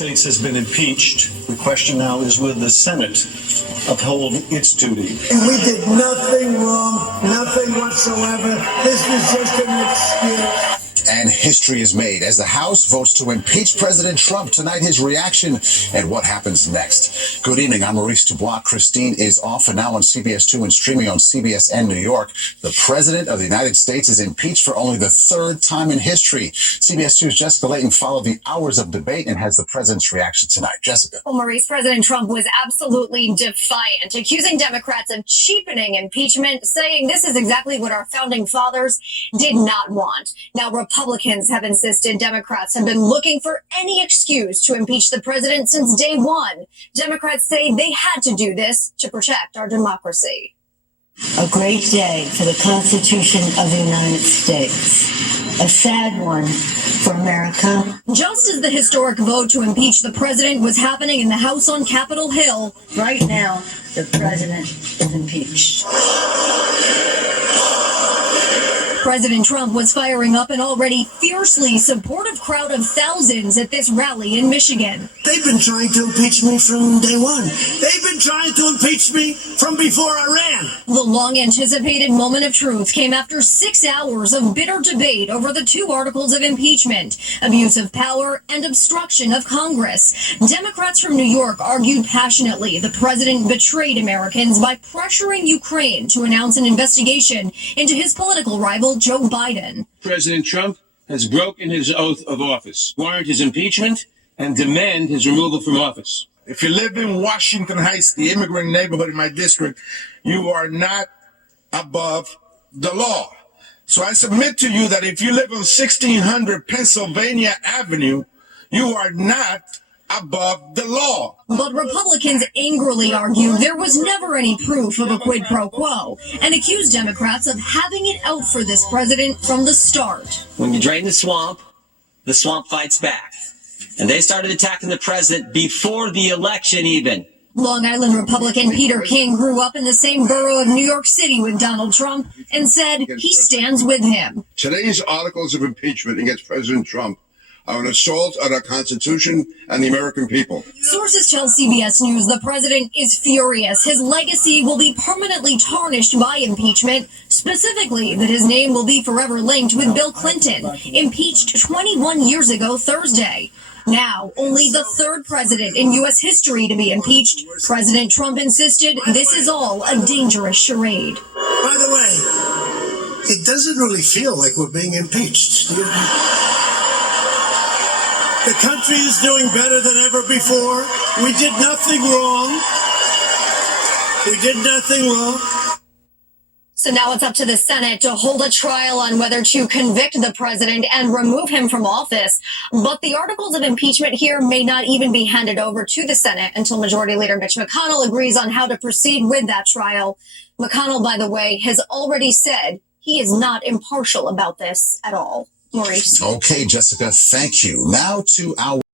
States has been impeached. The question now is, will the Senate uphold its duty? We did nothing wrong, nothing whatsoever. This was just an excuse. And history is made as the House votes to impeach President Trump. Tonight, his reaction and what happens next. Good evening. I'm Maurice Dubois. Christine is off and now on CBS 2 and streaming on CBSN New York. The President of the United States is impeached for only the third time in history. CBS 2's Jessica Layton followed the hours of debate and has the President's reaction tonight. Jessica. Well, Maurice, President Trump was absolutely defiant, accusing Democrats of cheapening impeachment, saying this is exactly what our founding fathers did not want. Now, Republicans have insisted Democrats have been looking for any excuse to impeach the president since day one. Democrats say they had to do this to protect our democracy. A great day for the Constitution of the United States. A sad one for America. Just as the historic vote to impeach the president was happening in the House on Capitol Hill, Right now, the president is impeached. President Trump was firing up an already fiercely supportive crowd of thousands at this rally in Michigan. They've been trying to impeach me from day one. They've been trying to impeach me from before I ran. The long-anticipated moment of truth came after 6 hours of bitter debate over the two articles of impeachment, abuse of power and obstruction of Congress. Democrats from New York argued passionately the president betrayed Americans by pressuring Ukraine to announce an investigation into his political rival, Joe Biden. President Trump has broken his oath of office, warrant his impeachment, and demand his removal from office. If you live in Washington Heights, the immigrant neighborhood in my district, you are not above the law. So I submit to you that if you live on 1600 Pennsylvania Avenue, you are not above the law. But Republicans angrily argue there was never any proof of a quid pro quo and accuse Democrats of having it out for this president from the start. When you drain the swamp fights back. And they started attacking the president before the election even. Long Island Republican Peter King grew up in the same borough of New York City with Donald Trump and said he stands with him. Today's articles of impeachment against President Trump are an assault on our Constitution and the American people. Sources tell CBS News the president is furious. His legacy will be permanently tarnished by impeachment, specifically that his name will be forever linked with Bill Clinton, impeached 21 years ago Thursday. Now, only the third president in U.S. history to be impeached, President Trump insisted this is all a dangerous charade. By the way, it doesn't really feel like we're being impeached. The country is doing better than ever before. We did nothing wrong. We did nothing wrong. So now it's up to the Senate to hold a trial on whether to convict the president and remove him from office. But the articles of impeachment here may not even be handed over to the Senate until Majority Leader Mitch McConnell agrees on how to proceed with that trial. McConnell, by the way, has already said he is not impartial about this at all. Maurice. Okay, Jessica, thank you. Now to our